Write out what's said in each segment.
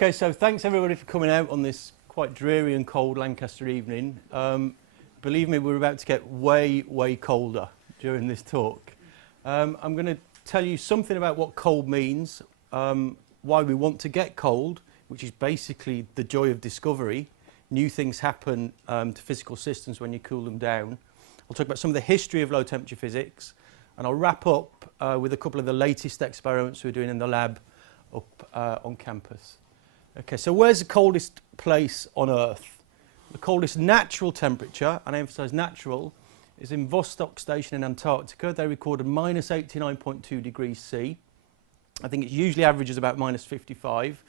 Okay, so thanks everybody for coming out on this quite dreary and cold Lancaster evening. Believe me, we're about to get way, way colder during this talk. I'm going to tell you something about what cold means, why we want to get cold, which is basically the joy of discovery. New things happen to physical systems when you cool them down. I'll talk about some of the history of low temperature physics, and I'll wrap up with a couple of the latest experiments we're doing in the lab up on campus. Okay, so where's the coldest place on Earth? The coldest natural temperature, and I emphasize natural, is in Vostok Station in Antarctica. They recorded minus 89.2 degrees C. I think it usually averages about minus 55.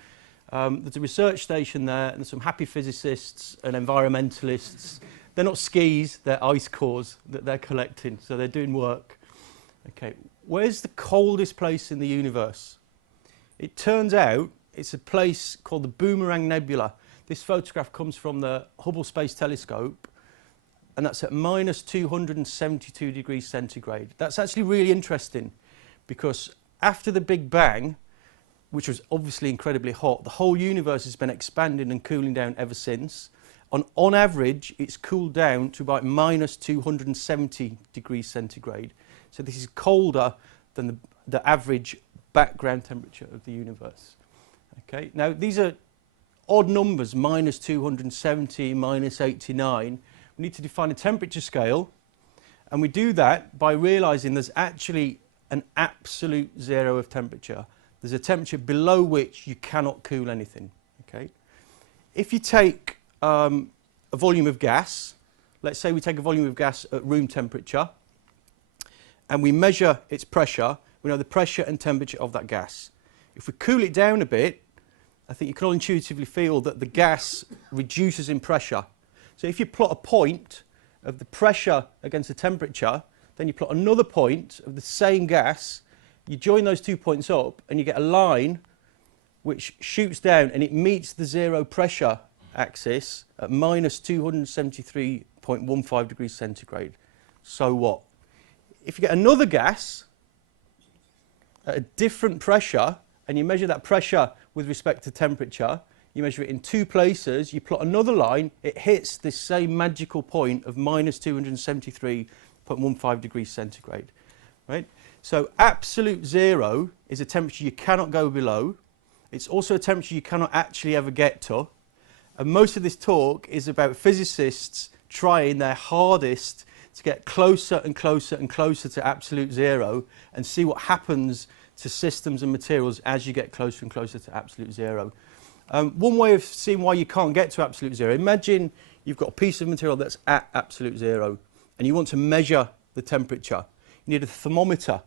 There's a research station there, and some happy physicists and environmentalists. They're not skis, they're ice cores that they're collecting, so they're doing work. Okay, where's the coldest place in the universe? It turns out it's a place called the Boomerang Nebula. This photograph comes from the Hubble Space Telescope, and that's at minus 272 degrees centigrade. That's actually really interesting because after the Big Bang, which was obviously incredibly hot, the whole universe has been expanding and cooling down ever since. On average, it's cooled down to about minus 270 degrees centigrade. So this is colder than the average background temperature of the universe. Okay, now these are odd numbers, minus 270, minus 89. We need to define a temperature scale, and we do that by realizing there's actually an absolute zero of temperature. There's a temperature below which you cannot cool anything. Okay? If you take a volume of gas, let's say we take a volume of gas at room temperature, and we measure its pressure, we know the pressure and temperature of that gas. If we cool it down a bit, I think you can all intuitively feel that the gas reduces in pressure. So if you plot a point of the pressure against the temperature, then you plot another point of the same gas, you join those 2 points up and you get a line which shoots down and it meets the zero pressure axis at minus 273.15 degrees centigrade. So what? If you get another gas at a different pressure and you measure that pressure with respect to temperature, you measure it in two places, you plot another line, it hits this same magical point of minus 273.15 degrees centigrade. Right? So absolute zero is a temperature you cannot go below. It's also a temperature you cannot actually ever get to. And most of this talk is about physicists trying their hardest to get closer and closer and closer to absolute zero and see what happens to systems and materials as you get closer and closer to absolute zero. One way of seeing why you can't get to absolute zero, imagine you've got a piece of material that's at absolute zero and you want to measure the temperature. You need a thermometer.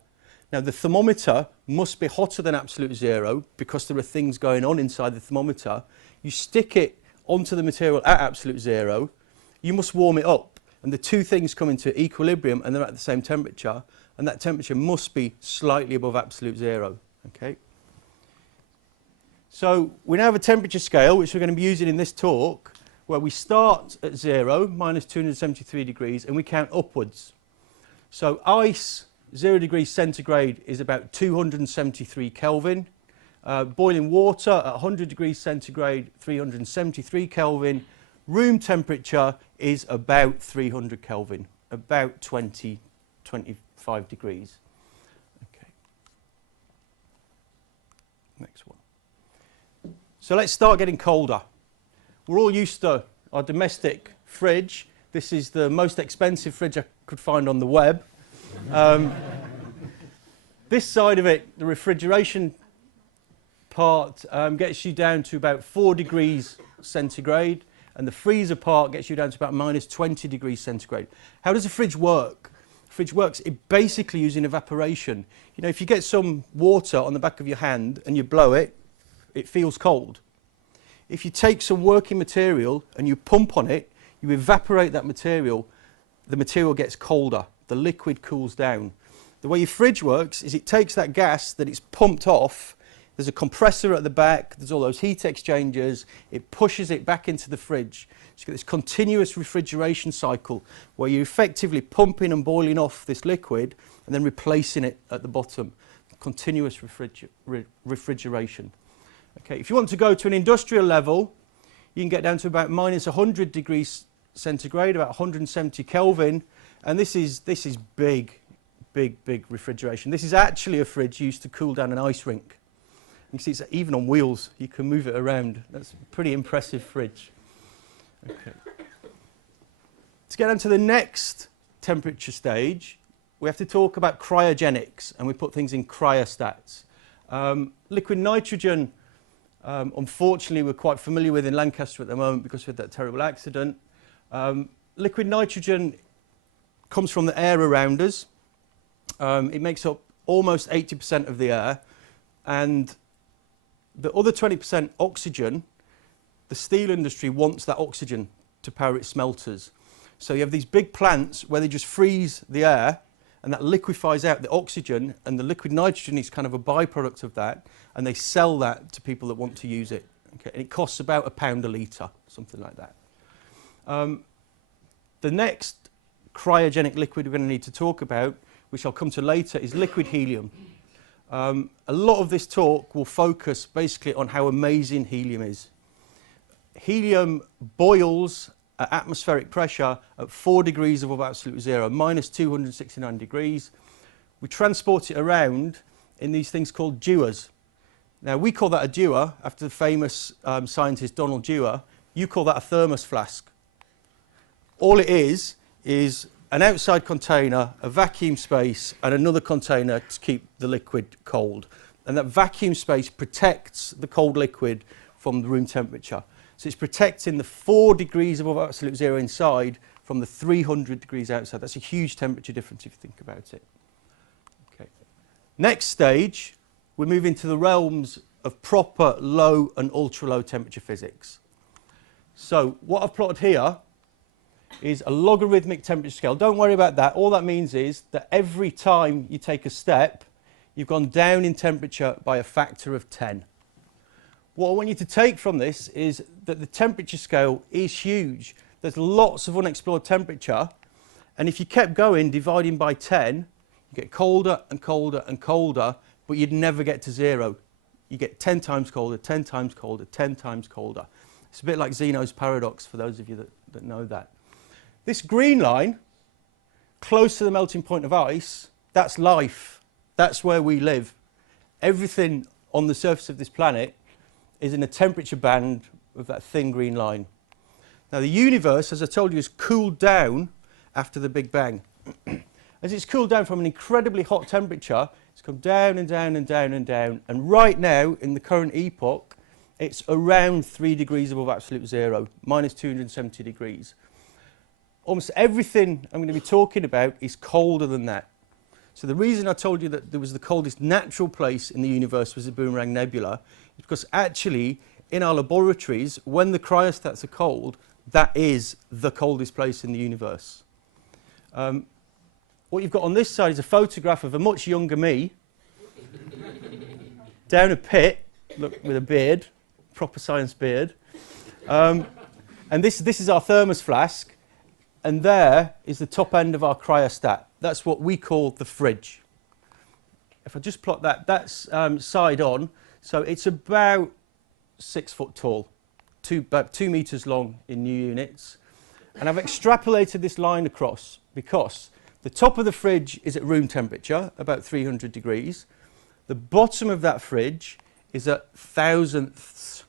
Now the thermometer must be hotter than absolute zero because there are things going on inside the thermometer. You stick it onto the material at absolute zero, you must warm it up, and the two things come into equilibrium and they're at the same temperature, and that temperature must be slightly above absolute zero. Okay? So we now have a temperature scale which we're going to be using in this talk where we start at zero, minus 273 degrees, and we count upwards. So ice, 0 degrees centigrade is about 273 Kelvin. Boiling water at 100 degrees centigrade, 373 Kelvin. Room temperature is about 300 Kelvin, about 25 degrees. Okay. Next one. So let's start getting colder. We're all used to our domestic fridge. This is the most expensive fridge I could find on the web. This side of it, the refrigeration part, gets you down to about 4 degrees centigrade, and the freezer part gets you down to about minus 20 degrees centigrade. How does a fridge work? The fridge works basically using evaporation. You know, if you get some water on the back of your hand and you blow it, it feels cold. If you take some working material and you pump on it, you evaporate that material, the material gets colder, the liquid cools down. The way your fridge works is it takes that gas that it's pumped off, there's a compressor at the back, there's all those heat exchangers, it pushes it back into the fridge. So you get this continuous refrigeration cycle where you're effectively pumping and boiling off this liquid and then replacing it at the bottom. Continuous refrigeration. Okay, if you want to go to an industrial level, you can get down to about minus 100 degrees centigrade, about 170 Kelvin, and this is big refrigeration. This is actually a fridge used to cool down an ice rink. You can see it's even on wheels. You can move it around. That's a pretty impressive fridge. Okay. To get on to the next temperature stage, we have to talk about cryogenics, and we put things in cryostats. Liquid nitrogen, unfortunately, we're quite familiar with in Lancaster at the moment because we had that terrible accident. Liquid nitrogen comes from the air around us. It makes up almost 80% of the air, and the other 20% oxygen. The steel industry wants that oxygen to power its smelters. So you have these big plants where they just freeze the air, and that liquefies out the oxygen, and the liquid nitrogen is kind of a byproduct of that, and they sell that to people that want to use it. Okay? And it costs about £1 a litre, something like that. The next cryogenic liquid we're going to need to talk about, which I'll come to later, is liquid helium. A lot of this talk will focus basically on how amazing helium is. Helium boils at atmospheric pressure at 4 degrees above absolute zero, minus 269 degrees. We transport it around in these things called dewars. Now, we call that a dewar after the famous scientist Donald Dewar. You call that a thermos flask. All it is an outside container, a vacuum space, and another container to keep the liquid cold. And that vacuum space protects the cold liquid from the room temperature. So it's protecting the 4 degrees above absolute zero inside from the 300 degrees outside. That's a huge temperature difference if you think about it. Okay. Next stage, we move into the realms of proper low and ultra low temperature physics. So what I've plotted here is a logarithmic temperature scale. Don't worry about that. All that means is that every time you take a step, you've gone down in temperature by a factor of 10. What I want you to take from this is that the temperature scale is huge. There's lots of unexplored temperature, and if you kept going, dividing by 10, you get colder and colder and colder, but you'd never get to zero. You get 10 times colder, 10 times colder, 10 times colder. It's a bit like Zeno's paradox for those of you that know that. This green line, close to the melting point of ice, that's life. That's where we live. Everything on the surface of this planet is in a temperature band of that thin green line. Now, the universe, as I told you, has cooled down after the Big Bang. As it's cooled down from an incredibly hot temperature, it's come down and down and down and down. And right now, in the current epoch, it's around 3 degrees above absolute zero, minus 270 degrees. Almost everything I'm going to be talking about is colder than that. So the reason I told you that there was the coldest natural place in the universe was the Boomerang Nebula is because actually in our laboratories, when the cryostats are cold, that is the coldest place in the universe. What you've got on this side is a photograph of a much younger me down a pit, look, with a beard, proper science beard. And this is our thermos flask. And there is the top end of our cryostat. That's what we call the fridge. If I just plot that, that's side on. So it's about 6 foot tall, about 2 meters long in new units. And I've extrapolated this line across because the top of the fridge is at room temperature, about 300 degrees. The bottom of that fridge is at thousandths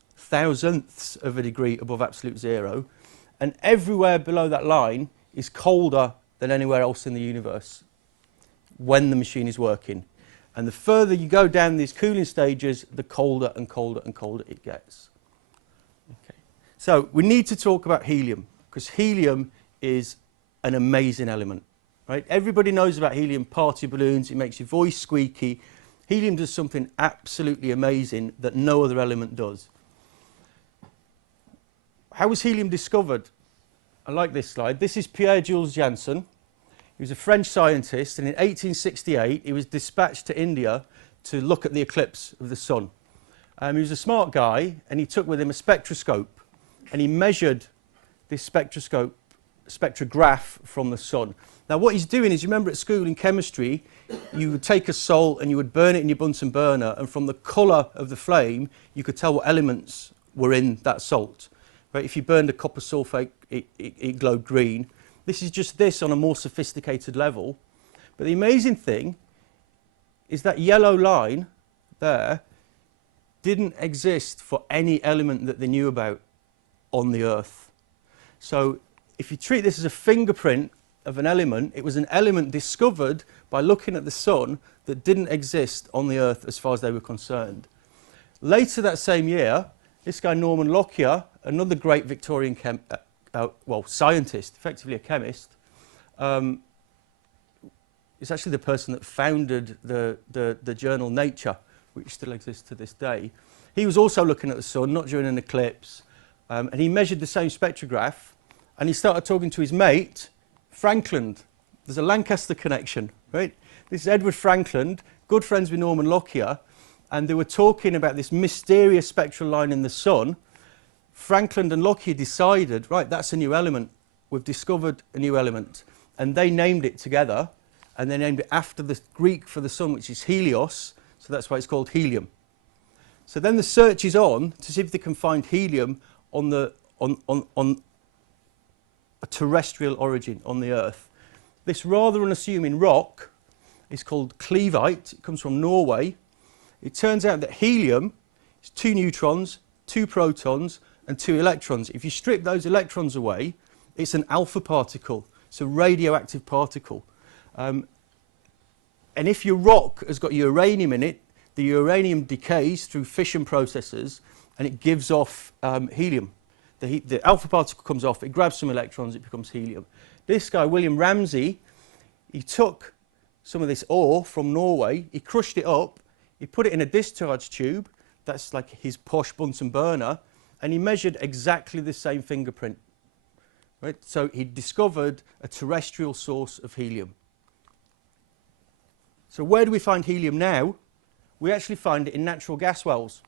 of a degree above absolute zero. And everywhere below that line is colder than anywhere else in the universe when the machine is working. And the further you go down these cooling stages, the colder and colder and colder it gets. Okay. So we need to talk about helium, because helium is an amazing element. Right? Everybody knows about helium, party balloons, it makes your voice squeaky. Helium does something absolutely amazing that no other element does. How was helium discovered? I like this slide. This is Pierre-Jules Janssen. He was a French scientist, and in 1868 he was dispatched to India to look at the eclipse of the sun. He was a smart guy, and he took with him a spectroscope, and he measured this spectrograph from the sun. Now what he's doing is, you remember at school in chemistry, you would take a salt and you would burn it in your Bunsen burner, and from the colour of the flame you could tell what elements were in that salt. Right? If you burned a copper sulfate, it glowed green. This is just this on a more sophisticated level. But the amazing thing is that yellow line there didn't exist for any element that they knew about on the Earth. So if you treat this as a fingerprint of an element, it was an element discovered by looking at the sun that didn't exist on the Earth as far as they were concerned. Later that same year, this guy Norman Lockyer, another great Victorian scientist, effectively a chemist, is actually the person that founded the journal Nature, which still exists to this day. He was also looking at the sun, not during an eclipse, and he measured the same spectrograph, and he started talking to his mate, Frankland. There's a Lancaster connection, right? This is Edward Frankland, good friends with Norman Lockyer, and they were talking about this mysterious spectral line in the sun. Frankland and Lockyer decided, right, that's a new element. We've discovered a new element. And they named it together, and they named it after the Greek for the sun, which is Helios, so that's why it's called helium. So then the search is on to see if they can find helium on a terrestrial origin on the Earth. This rather unassuming rock is called cleveite. It comes from Norway. It turns out that helium is 2 neutrons, 2 protons, and 2 electrons. If you strip those electrons away, it's an alpha particle. It's a radioactive particle. And if your rock has got uranium in it, the uranium decays through fission processes and it gives off helium. The alpha particle comes off, it grabs some electrons, it becomes helium. This guy, William Ramsay, he took some of this ore from Norway, he crushed it up, he put it in a discharge tube, that's like his posh Bunsen burner, and he measured exactly the same fingerprint. Right? So he discovered a terrestrial source of helium. So where do we find helium now? We actually find it in natural gas wells.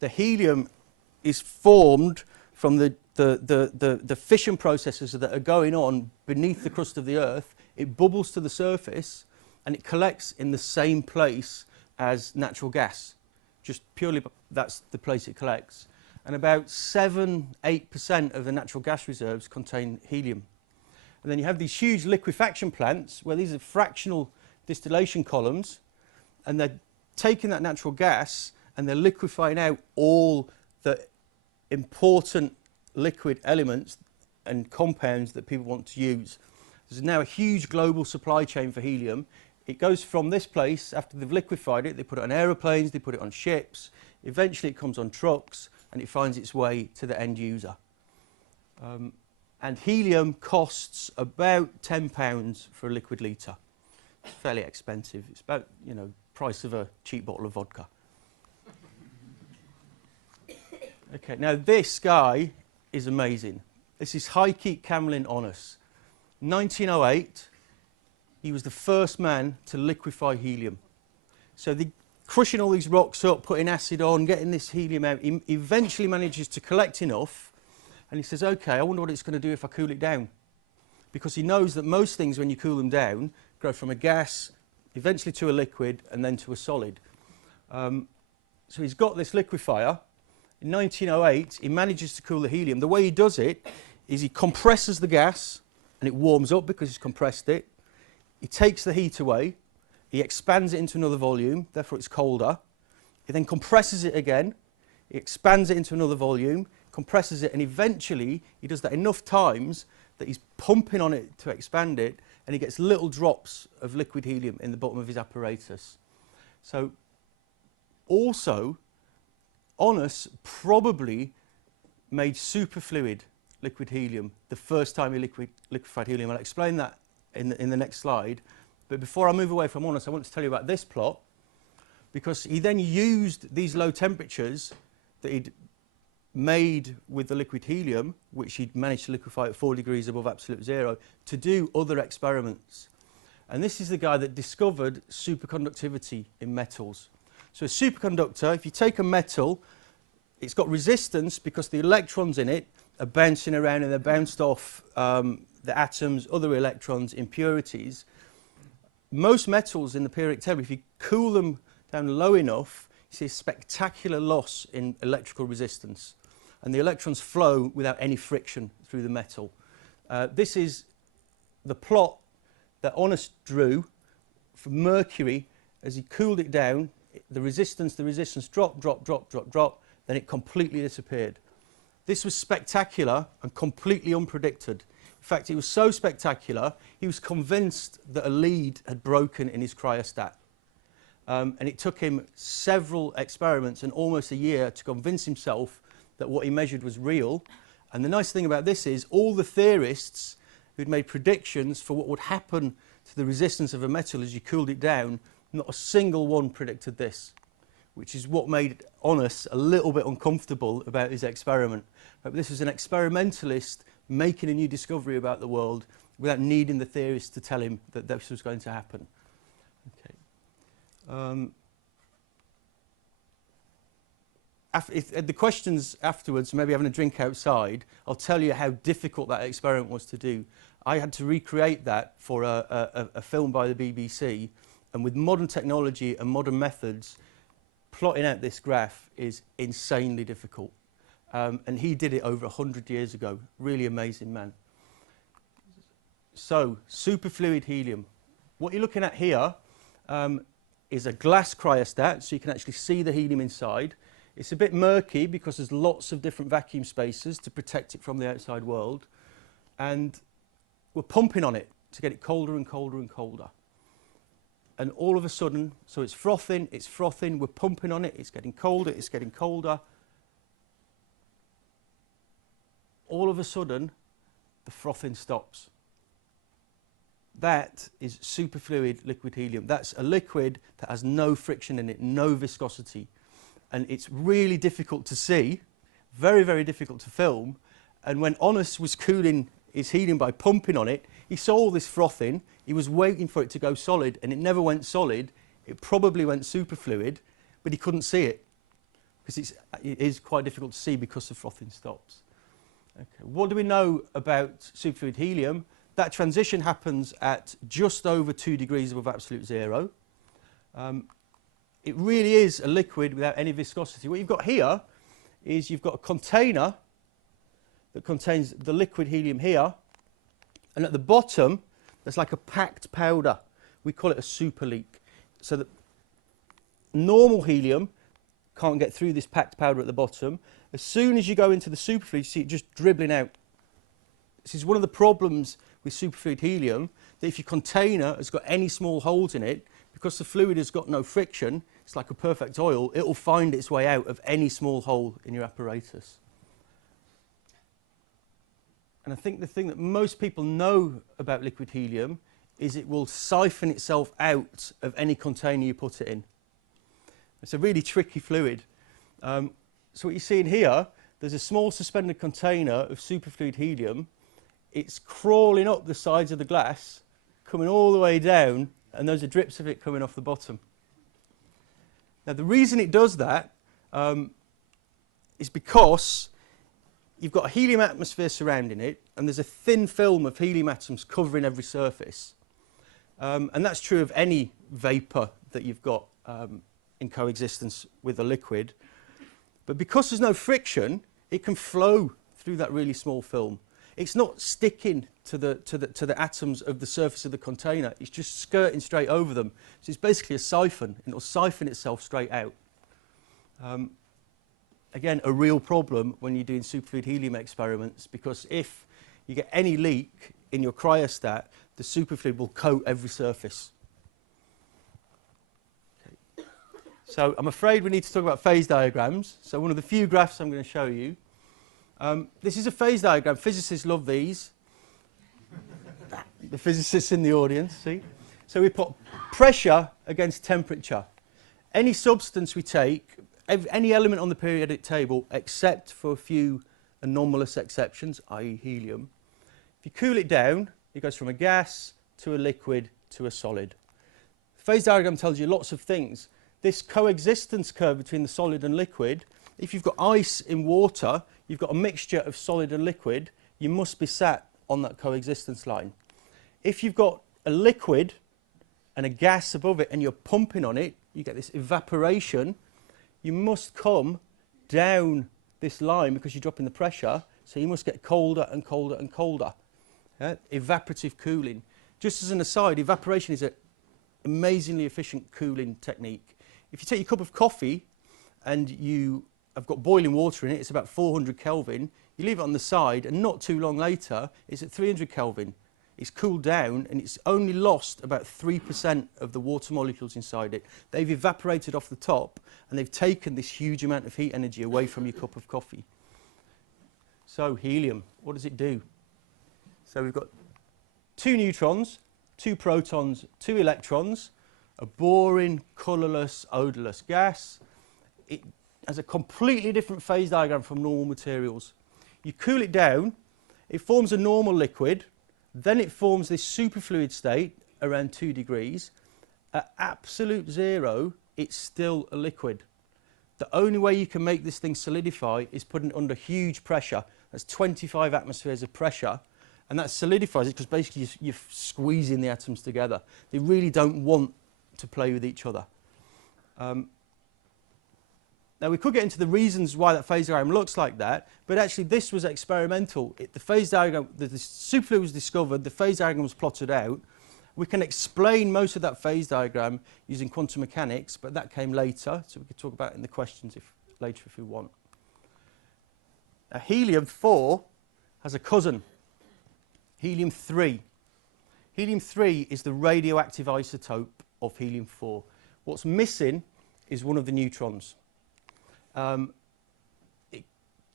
The helium is formed from the fission processes that are going on beneath the crust of the Earth. It bubbles to the surface and it collects in the same place as natural gas. Just purely, that's the place it collects. And about 7–8% of the natural gas reserves contain helium. And then you have these huge liquefaction plants where these are fractional distillation columns, and they're taking that natural gas and they're liquefying out all the important liquid elements and compounds that people want to use. There's now a huge global supply chain for helium. It goes from this place, after they've liquefied it, they put it on aeroplanes, they put it on ships, eventually it comes on trucks and it finds its way to the end user. And helium costs about £10 for a liquid litre. It's fairly expensive. It's about, you know, price of a cheap bottle of vodka. Okay, now this guy is amazing. This is Heike Kamlin Onnes. 1908, he was the first man to liquefy helium. So they're crushing all these rocks up, putting acid on, getting this helium out. He eventually manages to collect enough, and he says, okay, I wonder what it's going to do if I cool it down. Because he knows that most things, when you cool them down, go from a gas, eventually to a liquid, and then to a solid. So he's got this liquefier. In 1908, he manages to cool the helium. The way he does it is he compresses the gas, and it warms up because he's compressed it. He takes the heat away. He expands it into another volume, therefore it's colder. He then compresses it again. He expands it into another volume, compresses it, and eventually he does that enough times that he's pumping on it to expand it, and he gets little drops of liquid helium in the bottom of his apparatus. So also, Onnes probably made superfluid liquid helium the first time he liquefied helium. I'll explain that in the next slide. But before I move away from Onnes, I want to tell you about this plot, because he then used these low temperatures that he'd made with the liquid helium, which he'd managed to liquefy at 4 degrees above absolute zero, to do other experiments. And this is the guy that discovered superconductivity in metals. So a superconductor, if you take a metal, it's got resistance because the electrons in it are bouncing around and they're bounced off the atoms, other electrons, impurities. Most metals in the periodic table, if you cool them down low enough, you see a spectacular loss in electrical resistance. And the electrons flow without any friction through the metal. This is the plot that Honest drew for mercury. As he cooled it down, the resistance dropped, then it completely disappeared. This was spectacular and completely unpredicted. In fact, it was so spectacular, he was convinced that a lead had broken in his cryostat. And it took him several experiments and almost a year to convince himself that what he measured was real. And the nice thing about this is all the theorists who'd made predictions for what would happen to the resistance of a metal as you cooled it down, not a single one predicted this, which is what made Honest a little bit uncomfortable about his experiment. But this was an experimentalist making a new discovery about the world without needing the theorists to tell him that this was going to happen. Okay. If the questions afterwards, maybe having a drink outside, I'll tell you how difficult that experiment was to do. I had to recreate that for a film by the BBC, and with modern technology and modern methods, plotting out this graph is insanely difficult. And he did it over 100 years ago. Really amazing man. So, superfluid helium. What you're looking at here is a glass cryostat, so you can actually see the helium inside. It's a bit murky because there's lots of different vacuum spaces to protect it from the outside world. And we're pumping on it to get it colder and colder and colder. And all of a sudden, so it's frothing, we're pumping on it, it's getting colder, it's getting colder. All of a sudden, the frothing stops. That is superfluid liquid helium. That's a liquid that has no friction in it, no viscosity. And it's really difficult to see, very, very difficult to film. And when Honest was cooling his helium by pumping on it, he saw all this frothing, he was waiting for it to go solid, and it never went solid. It probably went superfluid, but he couldn't see it, because it is quite difficult to see because the frothing stops. Okay. What do we know about superfluid helium? That transition happens at just over 2 degrees above absolute zero. It really is a liquid without any viscosity. What you've got here is you've got a container that contains the liquid helium here, and at the bottom there's like a packed powder. We call it a superleak. So that normal helium can't get through this packed powder at the bottom. As soon as you go into the superfluid, you see it just dribbling out. This is one of the problems with superfluid helium, that if your container has got any small holes in it, because the fluid has got no friction, it's like a perfect oil, it will find its way out of any small hole in your apparatus. And I think the thing that most people know about liquid helium is it will siphon itself out of any container you put it in. It's a really tricky fluid. So what you see in here, there's a small suspended container of superfluid helium. It's crawling up the sides of the glass, coming all the way down, and those are drips of it coming off the bottom. Now, the reason it does that is because you've got a helium atmosphere surrounding it, and there's a thin film of helium atoms covering every surface. And that's true of any vapour that you've got in coexistence with a liquid. But because there's no friction, it can flow through that really small film. It's not sticking to the atoms of the surface of the container. It's just skirting straight over them. So it's basically a siphon, and it'll siphon itself straight out. Again, a real problem when you're doing superfluid helium experiments, because if you get any leak in your cryostat, the superfluid will coat every surface. Okay. So I'm afraid we need to talk about phase diagrams. So one of the few graphs I'm going to show you. This is a phase diagram. Physicists love these. The physicists in the audience, see? So we put pressure against temperature. Any substance we take, any element on the periodic table, except for a few anomalous exceptions, i.e. helium, if you cool it down, it goes from a gas to a liquid to a solid. The phase diagram tells you lots of things. This coexistence curve between the solid and liquid, if you've got ice in water, you've got a mixture of solid and liquid, you must be sat on that coexistence line. If you've got a liquid and a gas above it and you're pumping on it, you get this evaporation. You must come down this line because you're dropping the pressure, so you must get colder and colder and colder. Evaporative cooling. Just as an aside, evaporation is an amazingly efficient cooling technique. If you take your cup of coffee and you have got boiling water in it, it's about 400 Kelvin, you leave it on the side and not too long later it's at 300 Kelvin. It's cooled down and it's only lost about 3% of the water molecules inside it. They've evaporated off the top and they've taken this huge amount of heat energy away from your cup of coffee. So helium, what does it do? So we've got 2 neutrons, 2 protons, 2 electrons, a boring, colourless, odourless gas. It has a completely different phase diagram from normal materials. You cool it down, it forms a normal liquid, then it forms this superfluid state around 2 degrees. At absolute zero, it's still a liquid. The only way you can make this thing solidify is putting it under huge pressure. That's 25 atmospheres of pressure. And that solidifies it because basically you're squeezing the atoms together. They really don't want to play with each other. Now, we could get into the reasons why that phase diagram looks like that, but actually this was experimental. The phase diagram, the superfluid was discovered, the phase diagram was plotted out. We can explain most of that phase diagram using quantum mechanics, but that came later, so we could talk about it in the questions later if we want. Now, helium-4 has a cousin, helium-3. Helium-3 is the radioactive isotope of helium-4. What's missing is one of the neutrons. It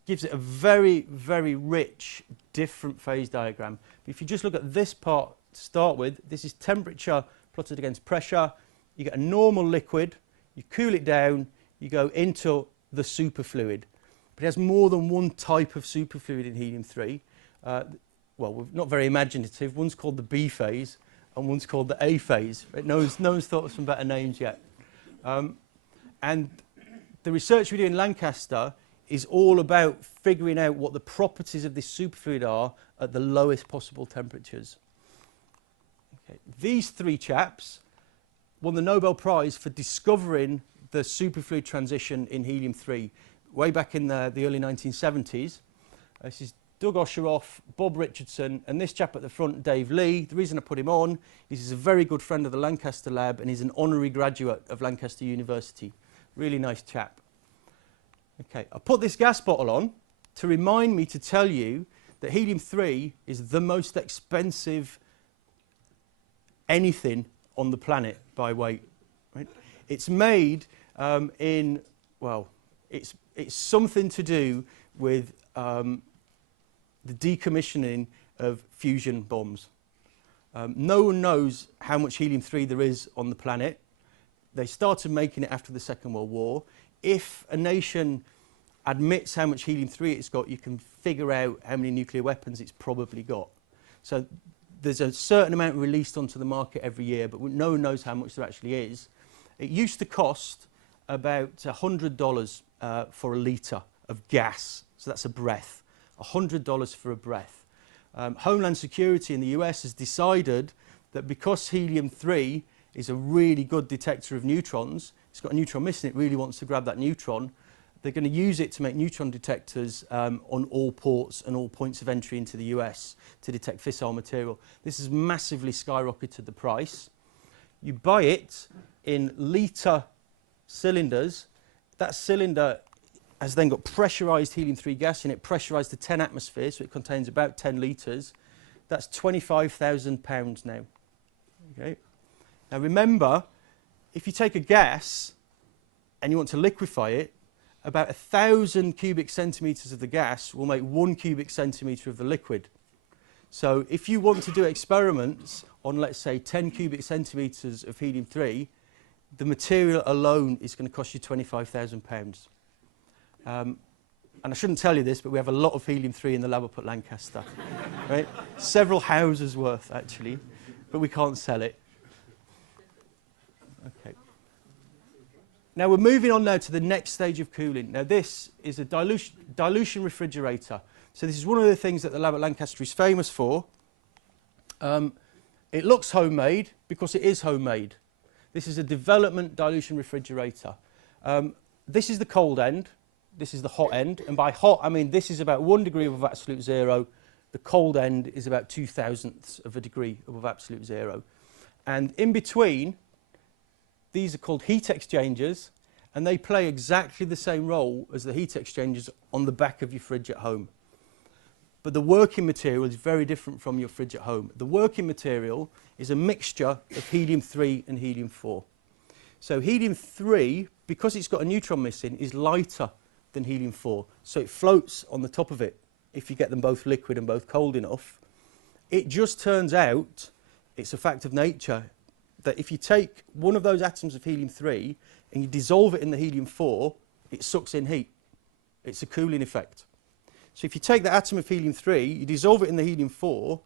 gives it a very, very rich, different phase diagram. But if you just look at this part to start with, this is temperature plotted against pressure. You get a normal liquid, you cool it down, you go into the superfluid. But it has more than one type of superfluid in helium-3. Well, we're not very imaginative. One's called the B phase and one's called the A phase. Right? No one's thought of some better names yet. And the research we do in Lancaster is all about figuring out what the properties of this superfluid are at the lowest possible temperatures. Okay. These 3 chaps won the Nobel Prize for discovering the superfluid transition in helium-3 way back in the early 1970s. This is Doug Osheroff, Bob Richardson, and this chap at the front, Dave Lee. The reason I put him on is he's a very good friend of the Lancaster lab and he's an honorary graduate of Lancaster University. Really nice chap. Okay, I put this gas bottle on to remind me to tell you that helium-3 is the most expensive anything on the planet by weight. Right? It's made well, it's something to do with the decommissioning of fusion bombs. No one knows how much helium-3 there is on the planet. They started making it after the Second World War. If a nation admits how much helium-3 it's got, you can figure out how many nuclear weapons it's probably got. So there's a certain amount released onto the market every year, but no one knows how much there actually is. It used to cost about $100 for a litre of gas. So that's a breath. $100 for a breath. Homeland Security in the US has decided that because helium-3 is a really good detector of neutrons, it's got a neutron missing, it really wants to grab that neutron, they're going to use it to make neutron detectors on all ports and all points of entry into the US to detect fissile material. This has massively skyrocketed the price. You buy it in litre cylinders. That cylinder has then got pressurised helium-3 gas in it, pressurised to 10 atmospheres, so it contains about 10 litres. That's £25,000 now. Okay. Now remember, if you take a gas and you want to liquefy it, about 1,000 cubic centimetres of the gas will make 1 cubic centimetre of the liquid. So if you want to do experiments on, let's say, 10 cubic centimetres of helium-3, the material alone is going to cost you £25,000. And I shouldn't tell you this, but we have a lot of helium-3 in the lab up at Lancaster. Right? Several houses worth, actually, but we can't sell it. Okay. Now we're moving on now to the next stage of cooling. Now this is a dilution refrigerator. So this is one of the things that the lab at Lancaster is famous for. It looks homemade because it is homemade. This is a development dilution refrigerator. This is the cold end. This is the hot end. And by hot, I mean this is about 1 degree above absolute zero. The cold end is about 0.02 of a degree above absolute zero. And in between, these are called heat exchangers, and they play exactly the same role as the heat exchangers on the back of your fridge at home. But the working material is very different from your fridge at home. The working material is a mixture of helium-3 and helium-4. So helium-3, because it's got a neutron missing, is lighter than helium-4. So it floats on the top of it if you get them both liquid and both cold enough. It just turns out, it's a fact of nature, that if you take one of those atoms of helium-3 and you dissolve it in the helium-4, it sucks in heat. It's a cooling effect. So if you take the atom of helium-3, you dissolve it in the helium-4,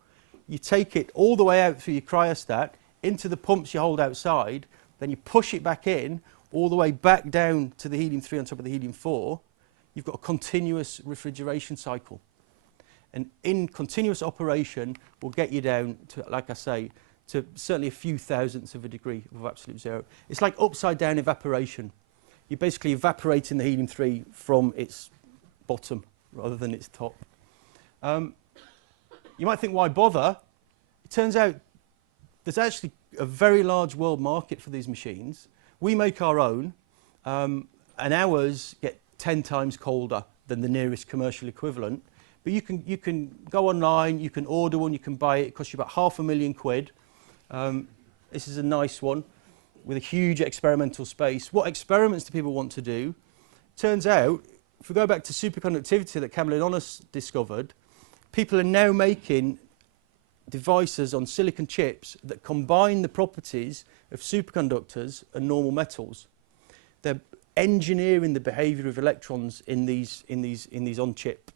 you take it all the way out through your cryostat into the pumps you hold outside, then you push it back in, all the way back down to the helium-3 on top of the helium-4, you've got a continuous refrigeration cycle. And in continuous operation will get you down to, like I say, to certainly a few thousandths of a degree of absolute zero. It's like upside down evaporation. You're basically evaporating the helium-3 from its bottom rather than its top. You might think, why bother? It turns out there's actually a very large world market for these machines. We make our own, and ours get 10 times colder than the nearest commercial equivalent. But you can go online, you can order one, you can buy it. It costs you about £500,000. This is a nice one with a huge experimental space. What experiments do people want to do? Turns out, if we go back to superconductivity that Kamalidonis discovered, people are now making devices on silicon chips that combine the properties of superconductors and normal metals. They're engineering the behavior of electrons in these on-chip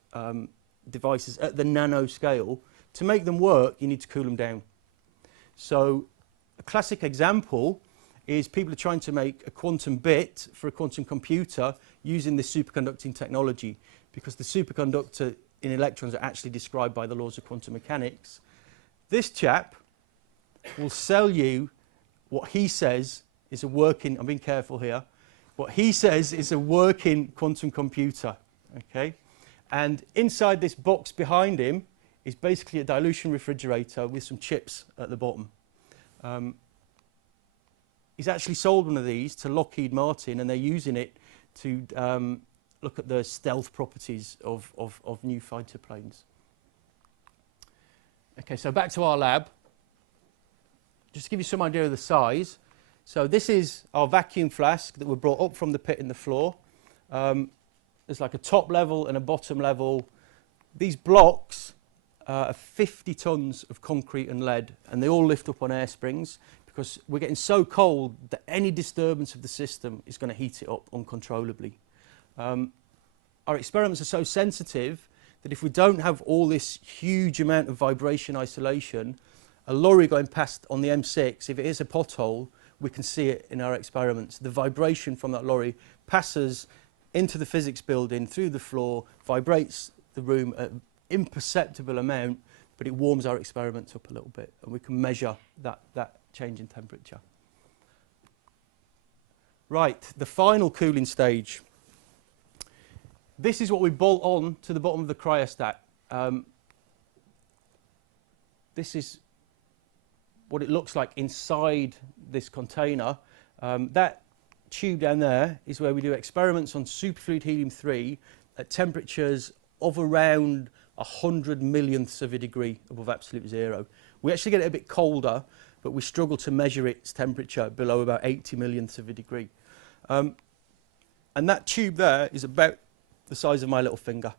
devices at the nano scale. To make them work, you need to cool them down. So a classic example is people are trying to make a quantum bit for a quantum computer using this superconducting technology, because the superconductor in electrons are actually described by the laws of quantum mechanics. This chap will sell you what he says is a working, I'm being careful here, what he says is a working quantum computer, okay? And inside this box behind him is basically a dilution refrigerator with some chips at the bottom. He's actually sold one of these to Lockheed Martin, and they're using it to look at the stealth properties of new fighter planes. Okay, so back to our lab. Just to give you some idea of the size. So this is our vacuum flask that were brought up from the pit in the floor. There's like a top level and a bottom level. These blocks are 50 tons of concrete and lead, and they all lift up on air springs because we're getting so cold that any disturbance of the system is going to heat it up uncontrollably. Our experiments are so sensitive that if we don't have all this huge amount of vibration isolation, a lorry going past on the M6, if it is a pothole, we can see it in our experiments. The vibration from that lorry passes into the physics building, through the floor, vibrates the room at an imperceptible amount, but it warms our experiments up a little bit, and we can measure that change in temperature. Right, the final cooling stage. This is what we bolt on to the bottom of the cryostat. This is what it looks like inside this container. That tube down there is where we do experiments on superfluid helium-3 at temperatures of around 100 millionths of a degree above absolute zero. We actually get it a bit colder, but we struggle to measure its temperature below about 80 millionths of a degree. And that tube there is about the size of my little finger.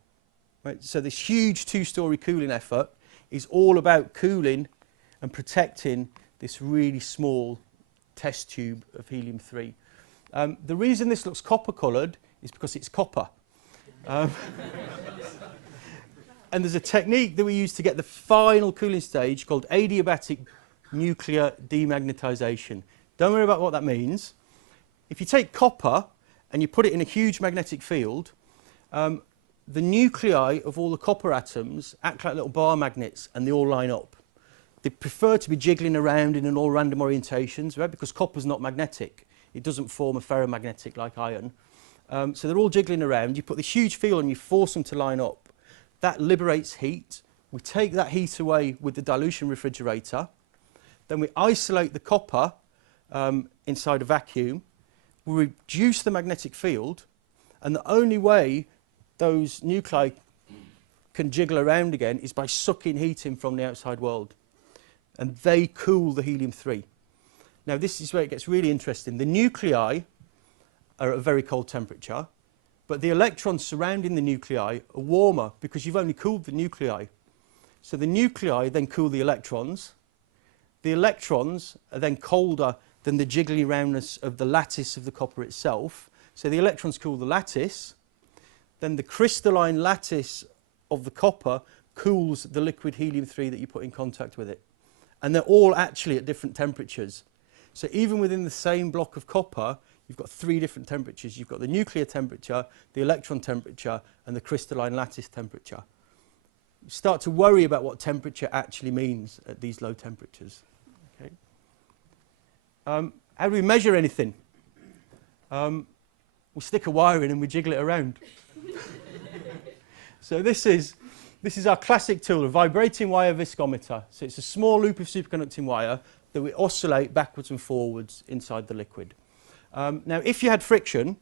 Right? So this huge two-story cooling effort is all about cooling and protecting this really small test tube of helium-3. The reason this looks copper-coloured is because it's copper. And there's a technique that we use to get the final cooling stage called adiabatic nuclear demagnetization. Don't worry about what that means. If you take copper and you put it in a huge magnetic field, the nuclei of all the copper atoms act like little bar magnets, and they all line up. They prefer to be jiggling around in all random orientations, right? Because copper's not magnetic. It doesn't form a ferromagnetic like iron. So they're all jiggling around. You put this huge field and you force them to line up. That liberates heat. We take that heat away with the dilution refrigerator. Then we isolate the copper inside a vacuum. We reduce the magnetic field. And the only way those nuclei can jiggle around again is by sucking heat in from the outside world. And they cool the helium-3. Now, this is where it gets really interesting. The nuclei are at a very cold temperature, but the electrons surrounding the nuclei are warmer because you've only cooled the nuclei. So the nuclei then cool the electrons. The electrons are then colder than the jiggly roundness of the lattice of the copper itself. So the electrons cool the lattice. Then the crystalline lattice of the copper cools the liquid helium-3 that you put in contact with it. And they're all actually at different temperatures. So even within the same block of copper, you've got 3 different temperatures. You've got the nuclear temperature, the electron temperature, and the crystalline lattice temperature. You start to worry about what temperature actually means at these low temperatures. Okay. How do we measure anything? We stick a wire in and we jiggle it around. So this is our classic tool, a vibrating wire viscometer. So it's a small loop of superconducting wire that we oscillate backwards and forwards inside the liquid. Now, if you had friction,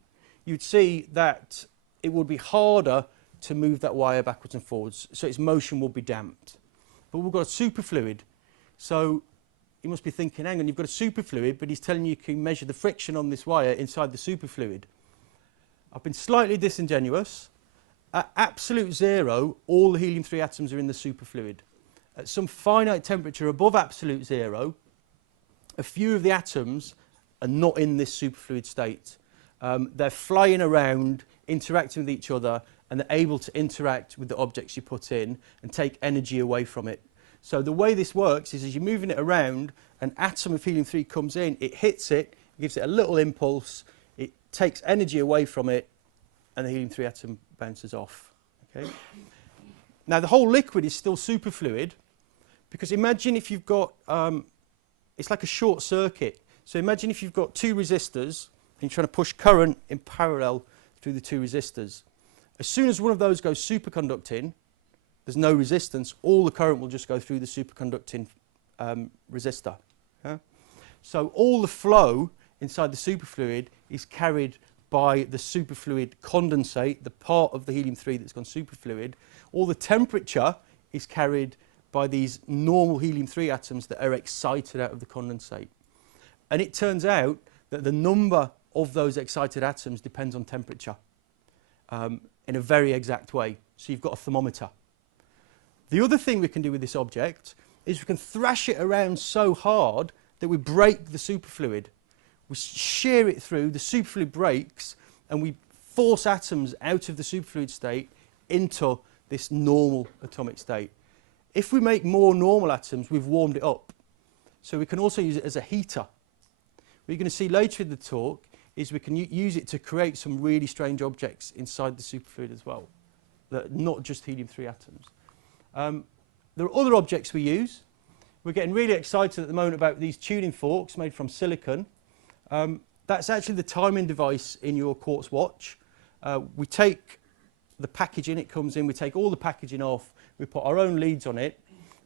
you'd see that it would be harder to move that wire backwards and forwards, so its motion will be damped. But we've got a superfluid. So you must be thinking, hang on, you've got a superfluid, but he's telling you can measure the friction on this wire inside the superfluid. I've been slightly disingenuous. At absolute zero, all the helium-3 atoms are in the superfluid. At some finite temperature above absolute zero, a few of the atoms are not in this superfluid state. They're flying around, interacting with each other, and they're able to interact with the objects you put in and take energy away from it. So the way this works is as you're moving it around, an atom of helium-3 comes in, it hits it, gives it a little impulse, it takes energy away from it, and the helium-3 atom bounces off. Okay? Now, the whole liquid is still superfluid, because imagine if you've got, it's like a short circuit. So imagine if you've got 2 resistors, and you're trying to push current in parallel through the 2 resistors. As soon as one of those goes superconducting, there's no resistance, all the current will just go through the superconducting resistor. Yeah? So all the flow inside the superfluid is carried by the superfluid condensate, the part of the helium-3 that's gone superfluid. All the temperature is carried by these normal helium-3 atoms that are excited out of the condensate. And it turns out that the number of those excited atoms depends on temperature in a very exact way. So you've got a thermometer. The other thing we can do with this object is we can thrash it around so hard that we break the superfluid. We shear it through, the superfluid breaks, and we force atoms out of the superfluid state into this normal atomic state. If we make more normal atoms, we've warmed it up. So we can also use it as a heater. What you're going to see later in the talk is we can use it to create some really strange objects inside the superfluid as well, that are not just helium-3 atoms. There are other objects we use. We're getting really excited at the moment about these tuning forks made from silicon. That's actually the timing device in your quartz watch. We take the packaging it comes in, we take all the packaging off, we put our own leads on it,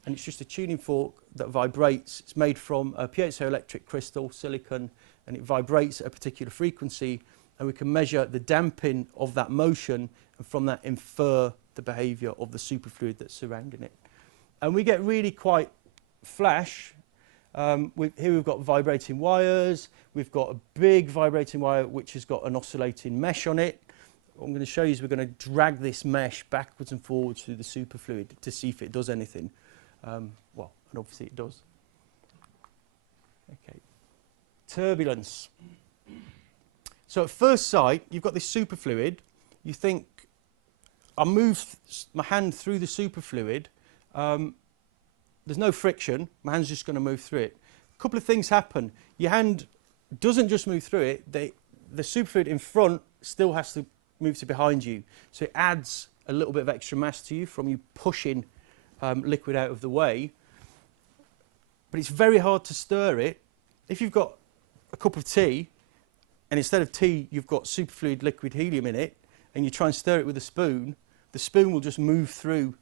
and it's just a tuning fork that vibrates. It's made from a piezoelectric crystal, silicon, and it vibrates at a particular frequency, and we can measure the damping of that motion, and from that infer the behaviour of the superfluid that's surrounding it. And we get really quite flash. Here we've got vibrating wires. We've got a big vibrating wire which has got an oscillating mesh on it. What I'm going to show you is we're going to drag this mesh backwards and forwards through the superfluid to see if it does anything. Well, and obviously it does. Okay. Turbulence. So at first sight, you've got this superfluid. You think, I'll move my hand through the superfluid. There's no friction. My hand's just going to move through it. A couple of things happen. Your hand doesn't just move through it. The superfluid in front still has to move to behind you. So it adds a little bit of extra mass to you from you pushing liquid out of the way. But it's very hard to stir it. If you've got a cup of tea, and instead of tea, you've got superfluid liquid helium in it, and you try and stir it with a spoon, the spoon will just move through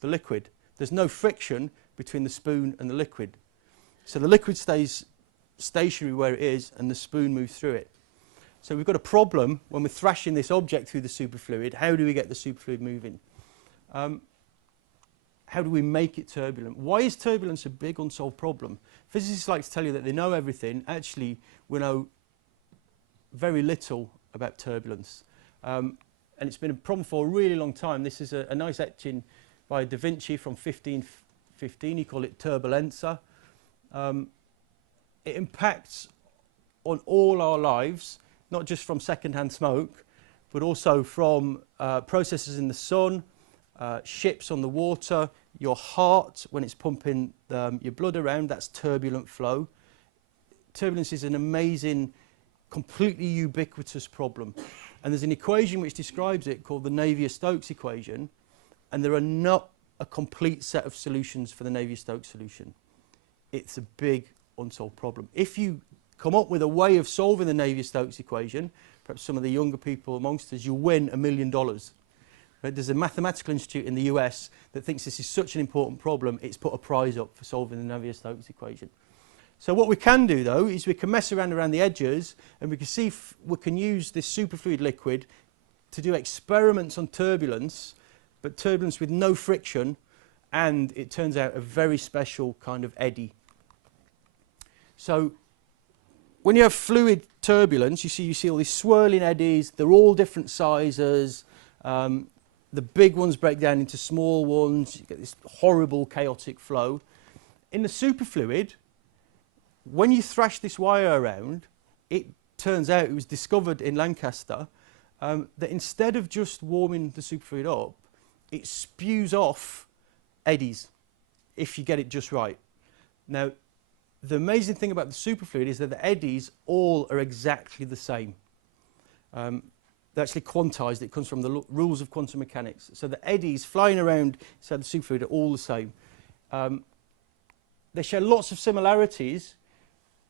the liquid. There's no friction between the spoon and the liquid. So the liquid stays stationary where it is, and the spoon moves through it. So we've got a problem when we're thrashing this object through the superfluid. How do we get the superfluid moving? How do we make it turbulent? Why is turbulence a big unsolved problem? Physicists like to tell you that they know everything. Actually, we know very little about turbulence. And it's been a problem for a really long time. This is a nice etching by Da Vinci from 1515. He called it Turbulence. It impacts on all our lives, not just from second-hand smoke, but also from processes in the sun, ships on the water, your heart when it's pumping your blood around, that's turbulent flow. Turbulence is an amazing, completely ubiquitous problem. And there's an equation which describes it called the Navier-Stokes equation, and there are not a complete set of solutions for the Navier-Stokes solution. It's a big unsolved problem. If you come up with a way of solving the Navier-Stokes equation, perhaps some of the younger people amongst us, you'll win $1 million. Right? There's a mathematical institute in the US that thinks this is such an important problem, it's put a prize up for solving the Navier-Stokes equation. So what we can do, though, is we can mess around the edges, and we can see if we can use this superfluid liquid to do experiments on turbulence, but turbulence with no friction, and it turns out a very special kind of eddy. So when you have fluid turbulence, you see all these swirling eddies. They're all different sizes. The big ones break down into small ones. You get this horrible chaotic flow. In the superfluid, when you thrash this wire around, it turns out, it was discovered in Lancaster, that instead of just warming the superfluid up, it spews off eddies if you get it just right. Now, the amazing thing about the superfluid is that the eddies all are exactly the same. They're actually quantized. It comes from the rules of quantum mechanics. So the eddies flying around inside the superfluid are all the same. They share lots of similarities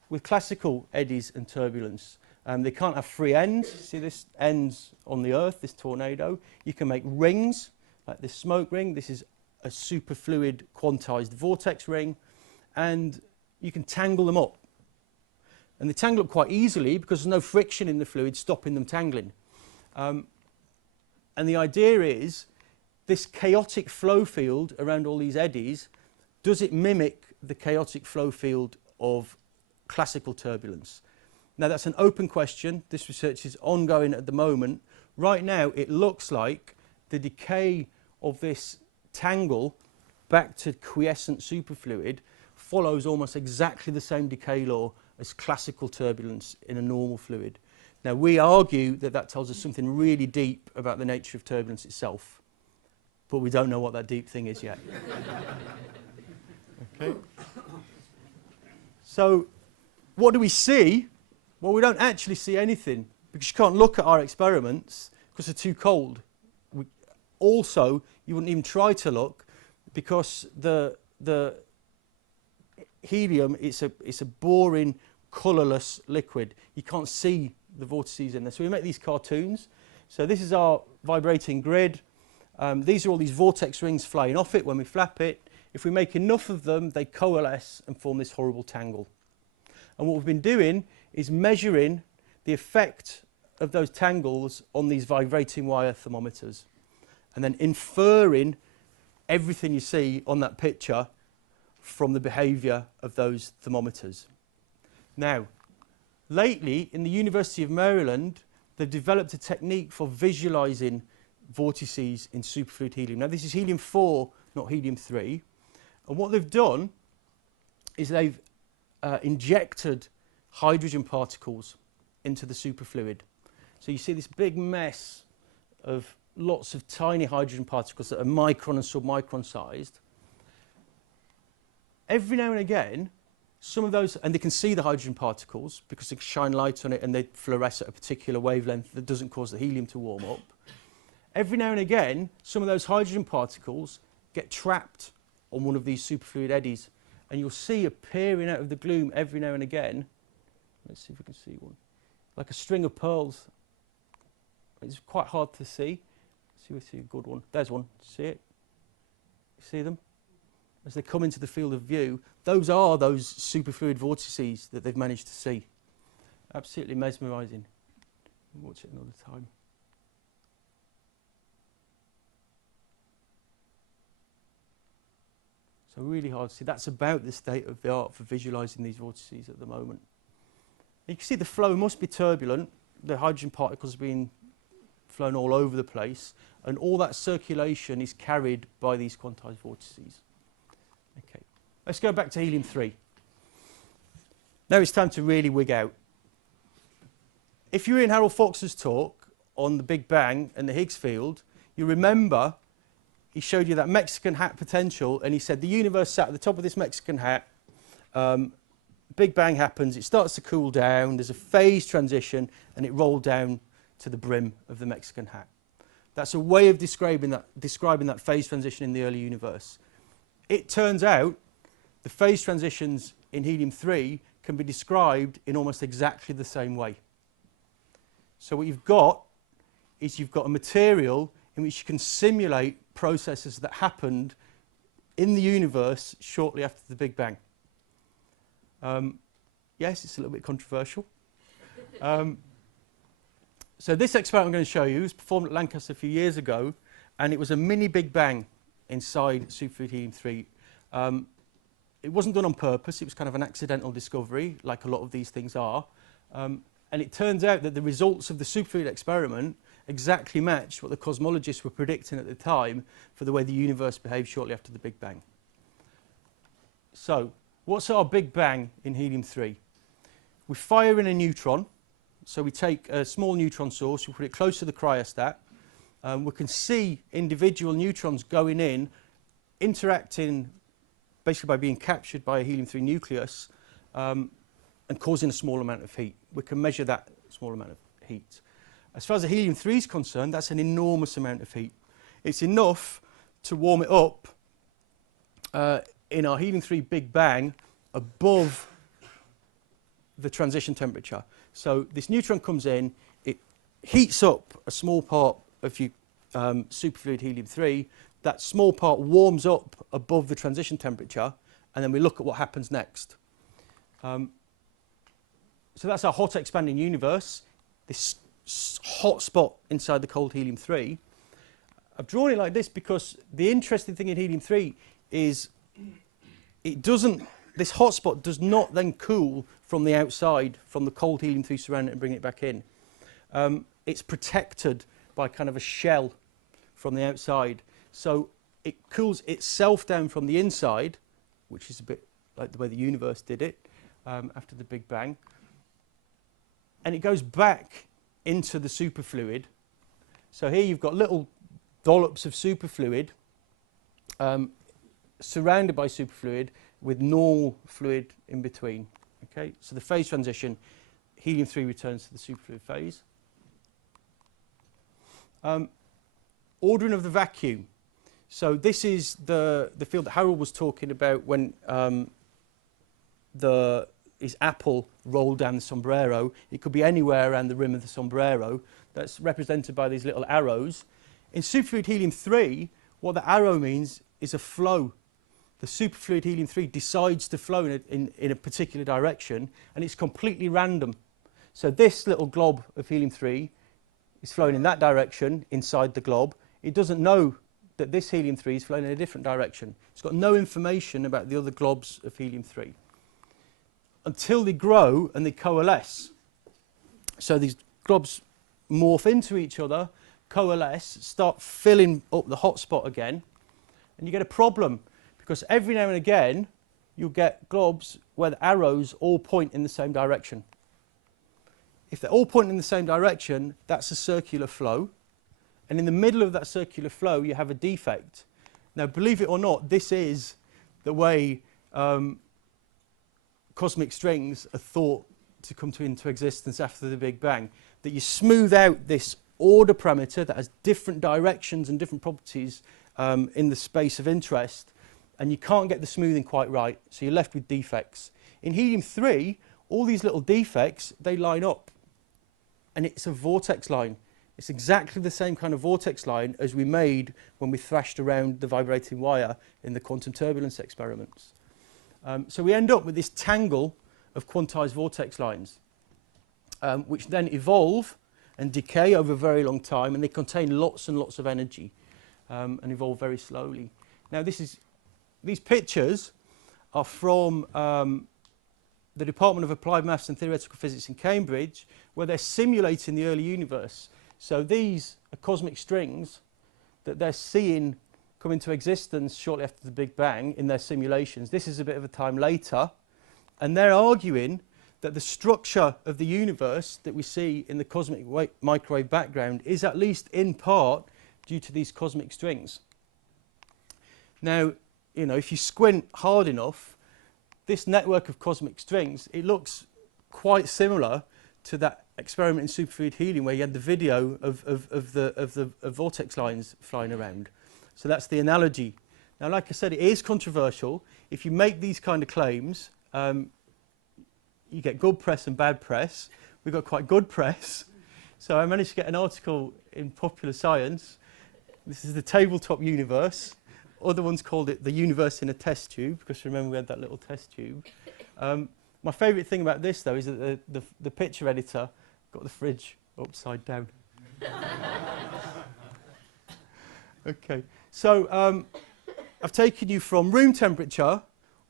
with classical eddies and turbulence. They can't have free ends. See this ends on the Earth, this tornado. You can make rings, like this smoke ring. This is a superfluid quantized vortex ring. And you can tangle them up. And they tangle up quite easily because there's no friction in the fluid stopping them tangling. And the idea is this chaotic flow field around all these eddies, does it mimic the chaotic flow field of classical turbulence? Now that's an open question. This research is ongoing at the moment. Right now it looks like the decay of this tangle back to quiescent superfluid follows almost exactly the same decay law as classical turbulence in a normal fluid. Now we argue that that tells us something really deep about the nature of turbulence itself, but we don't know what that deep thing is yet. Okay. So what do we see? Well, we don't actually see anything because you can't look at our experiments because they're too cold. Also, you wouldn't even try to look because the helium is a boring, colourless liquid. You can't see the vortices in there. So we make these cartoons. So this is our vibrating grid. These are all these vortex rings flying off it when we flap it. If we make enough of them, they coalesce and form this horrible tangle. And what we've been doing is measuring the effect of those tangles on these vibrating wire thermometers, and then inferring everything you see on that picture from the behaviour of those thermometers. Now, lately, in the University of Maryland, they've developed a technique for visualising vortices in superfluid helium. Now, this is helium-4, not helium-3. And what they've done is they've injected hydrogen particles into the superfluid. So you see this big mess of lots of tiny hydrogen particles that are micron and submicron sized. Every now and again, some of those, and they can see the hydrogen particles because they shine light on it and they fluoresce at a particular wavelength that doesn't cause the helium to warm up. Every now and again, some of those hydrogen particles get trapped on one of these superfluid eddies, and you'll see appearing out of the gloom every now and again. Let's see if we can see one. Like a string of pearls. It's quite hard to see. Let's see if we see a good one. There's one. See it? You see them? As they come into the field of view, those are those superfluid vortices that they've managed to see. Absolutely mesmerising. Watch it another time. So really hard to see. That's about the state of the art for visualising these vortices at the moment. You can see the flow must be turbulent. The hydrogen particles are being flown all over the place, and all that circulation is carried by these quantized vortices. Okay, let's go back to helium-3. Now it's time to really wig out. If you were in Harold Fox's talk on the Big Bang and the Higgs field, you remember he showed you that Mexican hat potential, and he said the universe sat at the top of this Mexican hat. Big Bang happens, it starts to cool down, there's a phase transition, and it rolled down to the brim of the Mexican hat. That's a way of describing that phase transition in the early universe. It turns out the phase transitions in helium-3 can be described in almost exactly the same way. So what you've got is you've got a material in which you can simulate processes that happened in the universe shortly after the Big Bang. Yes, it's a little bit controversial. So this experiment I'm going to show you was performed at Lancaster a few years ago, and it was a mini Big Bang inside superfluid helium-3. It wasn't done on purpose, it was kind of an accidental discovery, like a lot of these things are. And it turns out that the results of the superfluid experiment exactly matched what the cosmologists were predicting at the time for the way the universe behaved shortly after the Big Bang. So, what's our Big Bang in helium-3? We fire in a neutron. So we take a small neutron source, we put it close to the cryostat. We can see individual neutrons going in, interacting basically by being captured by a helium-3 nucleus and causing a small amount of heat. We can measure that small amount of heat. As far as the helium-3 is concerned, that's an enormous amount of heat. It's enough to warm it up in our helium-3 Big Bang above the transition temperature. So this neutron comes in, it heats up a small part of your superfluid helium-3. That small part warms up above the transition temperature, and then we look at what happens next. So that's our hot expanding universe, this hot spot inside the cold helium-3. I've drawn it like this because the interesting thing in helium-3 is this hot spot does not then cool from the outside, from the cold helium-3 surrounding it and bring it back in. It's protected by kind of a shell from the outside. So it cools itself down from the inside, which is a bit like the way the universe did it after the Big Bang. And it goes back into the superfluid. So here you've got little dollops of superfluid surrounded by superfluid with normal fluid in between. Okay, so the phase transition, helium-3 returns to the superfluid phase. Ordering of the vacuum. So this is the field that Harold was talking about when his apple rolled down the sombrero. It could be anywhere around the rim of the sombrero. That's represented by these little arrows. In superfluid helium-3, what the arrow means is a flow. The superfluid helium-3 decides to flow in a particular direction, and it's completely random. So this little glob of helium-3 is flowing in that direction inside the glob. It doesn't know that this helium-3 is flowing in a different direction. It's got no information about the other globs of helium-3 until they grow and they coalesce. So these globs morph into each other, coalesce, start filling up the hot spot again, and you get a problem because every now and again you'll get globs where the arrows all point in the same direction. If they're all pointing in the same direction, that's a circular flow. And in the middle of that circular flow, you have a defect. Now, believe it or not, this is the way cosmic strings are thought to come into existence after the Big Bang. That you smooth out this order parameter that has different directions and different properties in the space of interest, and you can't get the smoothing quite right, so you're left with defects. In helium-3, all these little defects, they line up, and it's a vortex line. It's exactly the same kind of vortex line as we made when we thrashed around the vibrating wire in the quantum turbulence experiments. So we end up with this tangle of quantized vortex lines, which then evolve and decay over a very long time, and they contain lots and lots of energy and evolve very slowly. Now, these pictures are from the Department of Applied Maths and Theoretical Physics in Cambridge, where they're simulating the early universe. So these are cosmic strings that they're seeing come into existence shortly after the Big Bang in their simulations. This is a bit of a time later, and they're arguing that the structure of the universe that we see in the cosmic microwave background is at least in part due to these cosmic strings. Now, you know, if you squint hard enough, this network of cosmic strings, it looks quite similar to that experiment in superfluid helium where you had the video of the vortex lines flying around. So that's the analogy. Now, like I said, it is controversial. If you make these kind of claims, you get good press and bad press. We got quite good press. So I managed to get an article in Popular Science. This is the tabletop universe. Other ones called it the universe in a test tube, because remember we had that little test tube. My favourite thing about this, though, is that the picture editor got the fridge upside down. Okay, so I've taken you from room temperature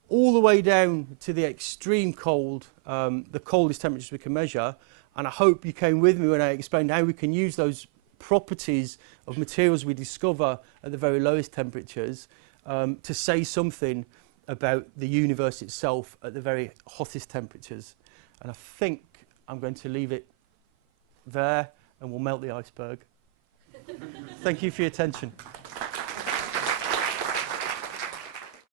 all the way down to the extreme cold, the coldest temperatures we can measure, and I hope you came with me when I explained how we can use those properties of materials we discover at the very lowest temperatures to say something about the universe itself at the very hottest temperatures. And I think I'm going to leave it there, and we'll melt the iceberg. Thank you for your attention.